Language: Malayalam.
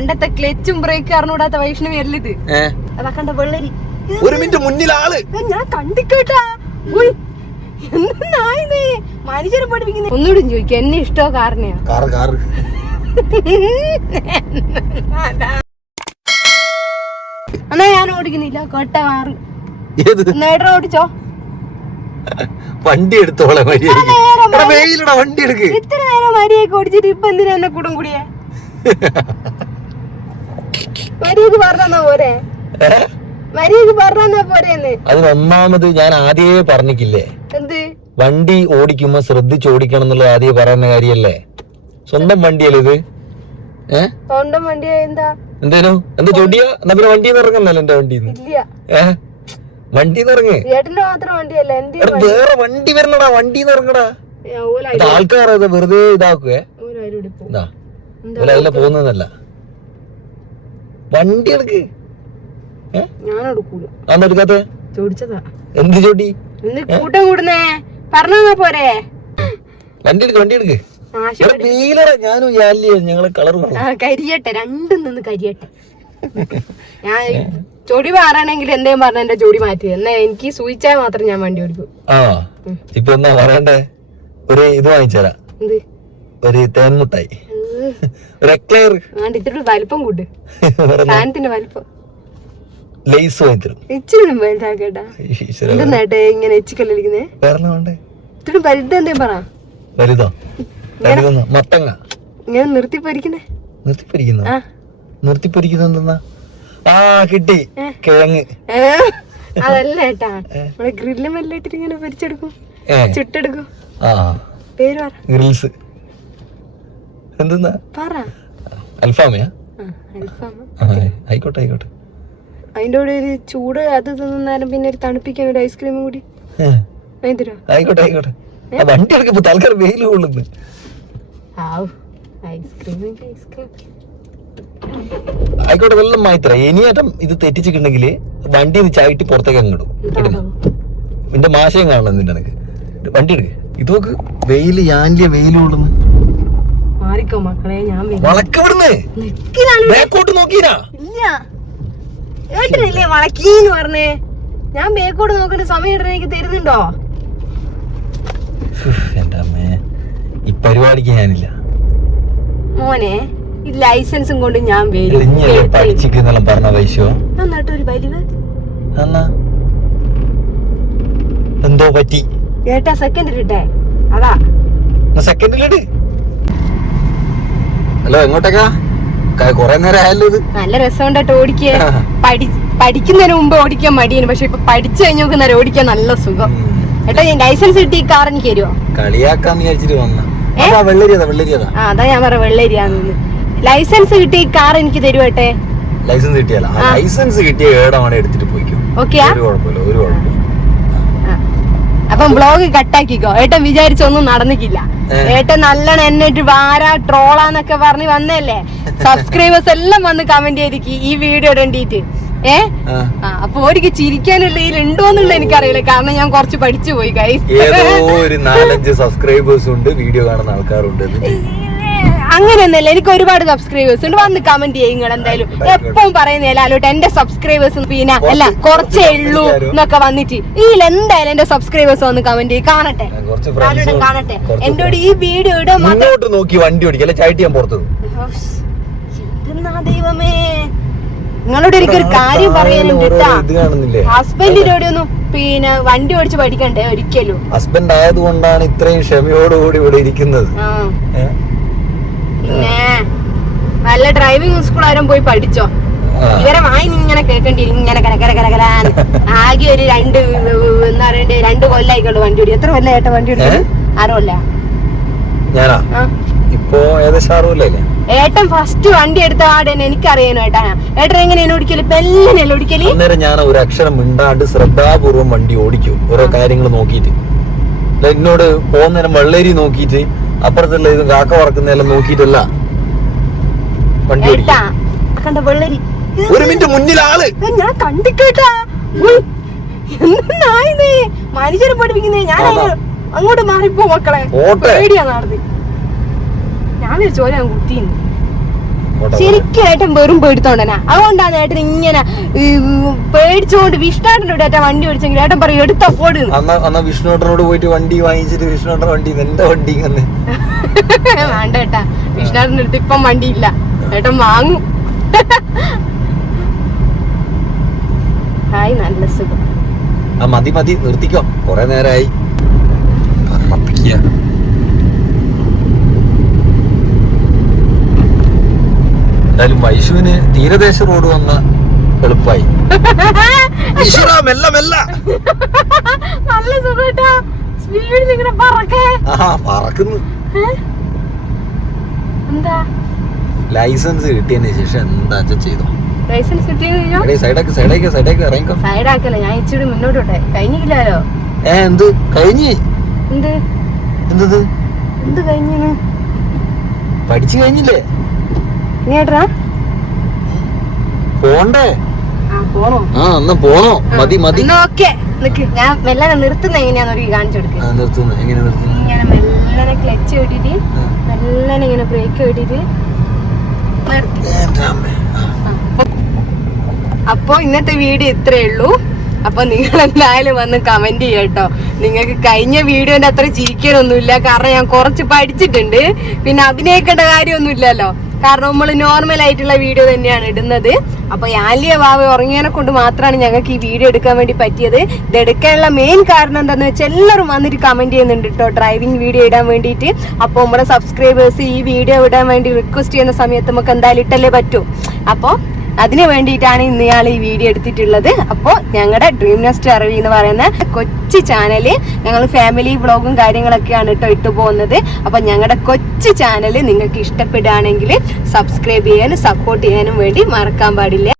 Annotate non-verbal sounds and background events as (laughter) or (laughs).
പണ്ടത്തെ ക്ലച്ചും ബ്രേക്ക് അറിഞ്ഞൂടാത്ത വൈഷ്ണവി അല്ലിത് അതാ കണ്ട വെള്ളരി. ഒരു മിനിറ്റ് മുന്നിൽ ആൾ ഞാൻ കണ്ടിക്കോട്ടാ. മനുഷ്യരെ പഠിപ്പിക്കുന്ന ഒന്നുകൂടി ചോദിക്കും എന്നെ ഇഷ്ടോ കാറിനെയാ? Car car. എന്നാ ഞാൻ ഓടിക്കുന്നില്ല കൊട്ട കാറ് നേടർ ഓടിച്ചോ. വണ്ടി എടുത്തോളെ വെയിലെടാ വണ്ടി എടുക്ക്. ഇത്ര നേരം മരിയൊക്കെ ഓടിച്ചിട്ട് ഇപ്പൊ എന്തിനാ എന്നെ കൂടും കൂടിയേ? (laughs) മരിയൊക്കെ പറഞ്ഞാ പോരെ? ഏ? മരിയൊക്കെ പറഞ്ഞാ പോരെന്ന്? അതിന് ഒന്നാമത് ഞാൻ ആദ്യമേ പറഞ്ഞിക്കില്ലേ? എന്ത്? വണ്ടി ഓടിക്കുമ്പോ ശ്രദ്ധിച്ച് ഓടിക്കണം എന്നുള്ള ആദ്യം പറയുന്ന കാര്യല്ലേ? സ്വന്തം വണ്ടിയല്ലേ ഇത്? സ്വന്തം വണ്ടി എന്താ? എന്തേനോ? എന്താ ചൊടിയാ എന്നാ പിന്നെ വണ്ടിന്ന് ഇറങ്ങുന്നല്ലോ എന്റെ ഏ? വണ്ടിന്ന് ഇറങ്ങ്. വേറെ വണ്ടി വരണടാ വണ്ടി ഇറങ്ങടാ. ഓല ആൾക്കാരെ വെറുതെ ഇതാക്കുവേ. ഓലായിരം പോകും ഇതാ. ഓല അതിലെ പോകുന്നതല്ല. വണ്ടി എടുക്ക്. ഞാൻ എടുക്കൂല അന്ന് എടുക്കാത്ത? ചോദിച്ചതാ. എന്ത് ചൊടി ഇന്ന് കൂട്ടം കൂടുന്നേ? പറഞ്ഞാ പോരെ. വണ്ടി എടുക്ക് വണ്ടി എടുക്ക്. ഞാനും ഞങ്ങളെ കളർ കരിയട്ടെ രണ്ടും നിന്ന് കരിയട്ടെ. (laughs) ഞാൻ ചൊടി മാറാണെങ്കിൽ എന്തേലും പറഞ്ഞ എന്റെ ചൊടി മാറ്റി. എന്നാ എനിക്ക് സൂചിച്ചാൽ മാത്രം ഞാൻ വണ്ടി ഓടിക്കും. ആ ഇപ്പൊ എന്നാ പറയണ്ടേ? ഒരു ഇത് വാങ്ങിച്ചരാ. ഒരു തേൻമുട്ടായി. (laughs) ഇത്തിരി വലിപ്പം കൂട്ട് സാധനത്തിന്റെ വലിപ്പം. ലേസ് വാങ്ങിത്തരും. ഇച്ചിരി വലുതാക്കേട്ടാ. ഈശ്വര. എന്തെന്നാട്ടെ ഇങ്ങനെ എച്ചിക്കല്ലിരിക്കുന്നേ വേറെ വേണ്ടേ? ഇത്തിരി വലുത് എന്തേലും പറ. വലുതോ? വലുതെന്നോ? മത്തങ്ങ. ഇങ്ങനെ നിർത്തി പരിക്കുന്നേ. നിർത്തിപ്പൊരിക്കുന്ന? ആ. നിർത്തിപ്പൊരിക്കുന്ന എന്തെന്നാ? ആ കിട്ടി. കിഴങ്ങ്. അതല്ല ഏട്ടാ. നമ്മളെ ഗ്രില്ലും എല്ലാം ഇട്ടിട്ട് ഇങ്ങനെ പൊരിച്ചെടുക്കും. ചുട്ടെടുക്കും. പേര് ഗ്രിൽസ്. എന്തെന്നാ? പറ. അൽഫാമയാ? ആയിക്കോട്ടെ ആയിക്കോട്ടെ. അതിന്റെ കൂടെ ഒരു ചൂട് അത് തിന്നാലും പിന്നെ ഒരു തണുപ്പിക്കാൻ ഒരു ഐസ്ക്രീമും കൂടി. ആയിക്കോട്ടെ ആയിക്കോട്ടെ. വണ്ടി എടുക്കുമ്പോ തൽക്കാലം വെയിൽ കൊള്ളുന്നു. ആയിക്കോട്ടെ വെള്ളം മായിത്തര. ഇനിയേറ്റം ഇത് തെറ്റിച്ചിട്ടുണ്ടെങ്കിൽ വണ്ടി ഇത് ചായിട്ട് പുറത്തേക്ക് അങ്ങ് ഇടും. നിന്റെ മാശയും കാണണം നിന്റെ എനിക്ക് വണ്ടി എടുക്ക്. ഇതൊക്കെ വെയിൽ യാൻലിയ വെയിൽ കൊള്ളുന്നു. മാറിക്കോ മക്കളെ ഞാൻ വരും. വളക്ക് വിടുന്നേ നിക്കിലാണ് ബാക്കോട്ട് ഇല്ല. ഏട്ടനല്ലേ വളക്കീന്ന് പറഞ്ഞേ? ഞാൻ ബേക്കോട്ട് നോക്കേണ്ട സമയം എനിക്ക് തരുന്നുണ്ടോ? എന്റെ അമ്മേ. ഈ പരിപാടിക്ക് ഞാനില്ല. മോനെ ഈ ലൈസൻസും കൊണ്ട് ഞാൻ പറഞ്ഞ നന്നായിട്ട് ഒരു എന്തോ പറ്റി? ഏട്ടാ സെക്കൻഡ് ഇട്ടേ അതാ. സെക്കൻഡിലിട് ഹലോ എങ്ങോട്ടേക്കാ? കൊറേ നേരം ആയല്ലോ ഇത്. നല്ല രസമുണ്ടായിട്ട് ഓടിക്കുക പഠി പഠിക്കുന്നതിന് മുമ്പ് ഓടിക്കാൻ മടിയാണ്. പക്ഷെ ഇപ്പൊ പഠിച്ചു കഴിഞ്ഞ് നോക്കുന്നേരം ഓടിക്കാൻ നല്ല സുഖം. ഏട്ടാ ലൈസൻസ് കിട്ടി ഈ കാർ എനിക്ക് തരുമോ കളിയാക്കാന്ന് വിചാരിച്ചിട്ട് വന്ന അതാ ഞാൻ പറ വെള്ളരിയാന്ന്. ലൈസൻസ് കിട്ടി ഈ കാർ എനിക്ക് തരുവട്ടെ ലൈസൻസ് കിട്ടിയാലോ ലൈസൻസ് കിട്ടിയ ഏടമാണ് എടുത്തിട്ട് പോയിക്കും. ഒരു കുഴപ്പമില്ല ഒരു കുഴപ്പമില്ല. അപ്പം ബ്ലോഗ് കട്ടാക്കിക്കോ ഏട്ടൻ വിചാരിച്ചൊന്നും നടന്നിക്കില്ല ഏട്ടൻ നല്ലോണം എന്നിട്ട് വാരാ ട്രോളാന്നൊക്കെ പറഞ്ഞ് വന്നല്ലേ സബ്സ്ക്രൈബേഴ്സ് (laughs) എല്ലാം വന്ന് കമന്റ് ചെയ്തിക്ക് ഈ വീഡിയോ ഇടണ്ടിട്ട്. ഏ? അപ്പൊ ഓടിക്ക് ചിരിക്കാനുള്ള ഇതിൽ ഉണ്ടോന്നുള്ള എനിക്കറിയില്ല. കാരണം ഞാൻ കുറച്ച് പഠിച്ചു പോയി കൈ ഏതോ ഒരു നാലഞ്ച് സബ്സ്ക്രൈബേഴ്സ് ഉണ്ട് വീഡിയോ കാണുന്ന ആൾക്കാരുണ്ട് (laughs) ഇത്. അങ്ങനെയൊന്നല്ല എനിക്ക് ഒരുപാട് സബ്സ്ക്രൈബേഴ്സ് ഉണ്ട്. വന്ന് കമന്റ് ചെയ്യും നിങ്ങൾ എന്തായാലും. എപ്പോഴും പറയുന്നില്ല അല്ലോട്ട് എന്റെ സബ്സ്ക്രൈബേഴ്സ് പിന്നെ അല്ല കുറച്ചേ ഉള്ളൂ എന്നൊക്കെ വന്നിട്ട്. ഇതിൽ എന്തായാലും എന്റെ സബ്സ്ക്രൈബേഴ്സ് വന്ന് കമന്റ് ചെയ്യും. കാണട്ടെ. കാണട്ടെ. എന്റെ കൂടെ ഈ വീഡിയോ നോക്കി വണ്ടി ഓടിക്കാൻ ചായിട്ട് ഞാൻ പുറത്തു ദൈവമേ? നിങ്ങളോട് എനിക്കൊരു കാര്യം പറയാനുണ്ട് ഹസ്ബൻഡിനോട് ഒന്നും പിന്നെ വണ്ടി ഓടിച്ച് പഠിക്കണ്ടേ ഒരിക്കലും? ഹസ്ബൻഡ് ആയതുകൊണ്ടാണ് ഇത്രയും ക്ഷമയോടുകൂടി ഇവിടെ ഇരിക്കുന്നത്. ഡ്രൈവിംഗ് സ്കൂൾ ആരും പോയി പഠിച്ചോ. ഇവരെ വായി ഇങ്ങനെ കേൾക്കേണ്ടി. ഇങ്ങനെ കരകര കരകരാൻ കര ആകെ ഒരു രണ്ട് എന്താ പറയണ്ടേ രണ്ട് കൊല്ലായിക്കോളൂ വണ്ടി ഓടി എത്ര കൊല്ലായിട്ട് വണ്ടി ഓടി ആറ് കൊല്ല? ഞാനാ? ഇപ്പോ ഏകദേശം ഏട്ടൻ ഫസ്റ്റ് വണ്ടി എടുത്ത ആടെ എനിക്കറിയാനോ ഏട്ടാ. ഏട്ടൻ എങ്ങനെയാണ് ഓടിക്കൽ? പെല്ലനല്ലേ ഓടിക്കൽ? അന്നേരം ഞാൻ ഒരു അക്ഷരം മിണ്ടാണ്ട് ശ്രദ്ധാപൂർവം വണ്ടി ഓടിക്കും. ഓരോ കാര്യങ്ങൾ നോക്കിയിട്ട്. എന്നോട് പോകുന്നേരം വെള്ളേരി നോക്കിയിട്ട് അപ്പുറത്തുള്ള ഇത് കാക്ക വറക്കുന്നതെല്ലാം നോക്കിയിട്ടല്ല. വണ്ടി കണ്ട വെള്ളരി. ഒരു മിനിറ്റ് മുന്നിൽ ആൾ ഞാൻ കണ്ടിട്ടാ ഉയ്, എന്തെന്നായിന്നേ മനുഷ്യരെ പഠിപ്പിക്കുന്നേ. ഞാൻ അങ്ങോട്ട് മാറിപ്പോ മക്കളെ. പേടിയാ നടന്ന് ഞാൻ ചോര കുത്തിന്ന് ഓട്ടോ ശരിക്കും ഏട്ടൻ വെറും പേടിത്തോണ്ടനാ. അതുകൊണ്ടാണ് ഏട്ടൻ ഇങ്ങനെ പേടിച്ചോണ്ട് വിഷ്ണുട്ടനോട് ഏട്ടൻ വണ്ടി ഓടിച്ചെങ്കിൽ ഏട്ടൻ പറയും എടുത്ത അന്ന് വിഷ്ണുട്ടനോട് പോയിട്ട് വണ്ടി വാങ്ങിച്ചിട്ട് വിഷ്ണുട്ടൻ വണ്ടി എന്റെ വണ്ടി (laughs) വേണ്ട ഏട്ടാ. വിഷ്ണാട്ടന്റെ അടുത്ത് ഇപ്പം വണ്ടിയില്ല. ഏട്ടൻ വാങ്ങും. ഹായ് നല്ല സുഖം. ആ മതി മതി നിർത്തിക്കോ. കൊറേ നേരമായി. എന്തായാലും വൈഷുവിന് തീരദേശ റോഡ് വന്ന എളുപ്പായി (laughs) മെല്ലെ മെല്ലെ. നല്ല സുഖം ഏട്ടാ സ്പീഡിൽ ഇങ്ങനെ പറക്കേ. ആഹാ പറക്കുന്നു. എന്താ? ലൈസൻസ് കിട്ടിയതിന് ശേഷം എന്താ ചെയ്തോ ലൈസൻസ് കിട്ടിയത് എടേ സൈഡാക്ക് സൈഡാക്ക് സൈഡാക്ക് ഇറങ്ങിക്കോ. സൈഡാക്കല്ല ഞാൻ ഇച്ചിരി മുന്നോട്ട് കഴിഞ്ഞില്ലല്ലോ ഏ എന്ത്? കഴിഞ്ഞ്? എന്ത്? എന്തത്? എന്ത് കഴിഞ്ഞു പഠിച്ചു കഴിഞ്ഞില്ലേ? നീ ഏട്ടാ പോണ്ടേ? ആ എന്നാ പോണോ? മതി മതി. ഞാൻ മെല്ലനെ നിർത്തുന്ന എങ്ങനെയാന്ന് ഒരു കാണിച്ചു കൊടുക്ക് ആ, നിർത്തുന്നു. എങ്ങനെ നിർത്തുന്നു? ഇങ്ങനെ മെല്ലനെ ക്ലച്ച് കിട്ടിട്ട്. മെല്ലനെ ഇങ്ങനെ ബ്രേക്ക് കിട്ടിട്ട് നിർത്തി എന്റെ അമ്മേ. അപ്പൊ ഇന്നത്തെ വീഡിയോ ഇത്രയേ ഉള്ളൂ. അപ്പൊ നിങ്ങൾ എന്തായാലും വന്ന് കമന്റ് ചെയ്യട്ടോ നിങ്ങൾക്ക് കഴിഞ്ഞ വീഡിയോന്റെ അത്ര ചിരിക്കാനൊന്നുമില്ല കാരണം ഞാൻ കുറച്ച് പഠിച്ചിട്ടുണ്ട്. പിന്നെ അഭിനയിക്കേണ്ട കാര്യമൊന്നും ഇല്ലല്ലോ കാരണം നമ്മൾ നോർമൽ ആയിട്ടുള്ള വീഡിയോ തന്നെയാണ് ഇടുന്നത്. അപ്പൊ ആലിയ വാവ ഉറങ്ങിയതിനെ കൊണ്ട് മാത്രമാണ് ഞങ്ങൾക്ക് ഈ വീഡിയോ എടുക്കാൻ വേണ്ടി പറ്റിയത്. ഇത് എടുക്കാനുള്ള മെയിൻ കാരണം എന്താന്ന് വെച്ചാൽ എല്ലാവരും വന്നിട്ട് കമന്റ് ചെയ്യുന്നുണ്ട് കേട്ടോ ഡ്രൈവിംഗ് വീഡിയോ ഇടാൻ വേണ്ടിയിട്ട്. അപ്പോൾ നമ്മുടെ സബ്സ്ക്രൈബേഴ്സ് ഈ വീഡിയോ ഇടാൻ വേണ്ടി റിക്വസ്റ്റ് ചെയ്യുന്ന സമയത്ത് നമുക്ക് എന്തായാലും ഇട്ടല്ലേ പറ്റൂ. അപ്പോൾ അതിന് വേണ്ടിയിട്ടാണ് ഇന്ന് ഇയാൾ ഈ വീഡിയോ എടുത്തിട്ടുള്ളത്. അപ്പോൾ ഞങ്ങളുടെ ഡ്രീം നെസ്റ്റ് അറിവി എന്ന് പറയുന്ന കൊച്ചു ചാനൽ ഞങ്ങൾ ഫാമിലി വ്ളോഗും കാര്യങ്ങളൊക്കെയാണ് കേട്ടോ ഇട്ടു പോകുന്നത്. അപ്പോൾ ഞങ്ങളുടെ കൊച്ചു ചാനൽ നിങ്ങൾക്ക് ഇഷ്ടപ്പെടുകയാണെങ്കിൽ സബ്സ്ക്രൈബ് ചെയ്യാനും സപ്പോർട്ട് ചെയ്യാനും വേണ്ടി മറക്കാൻ പാടില്ല.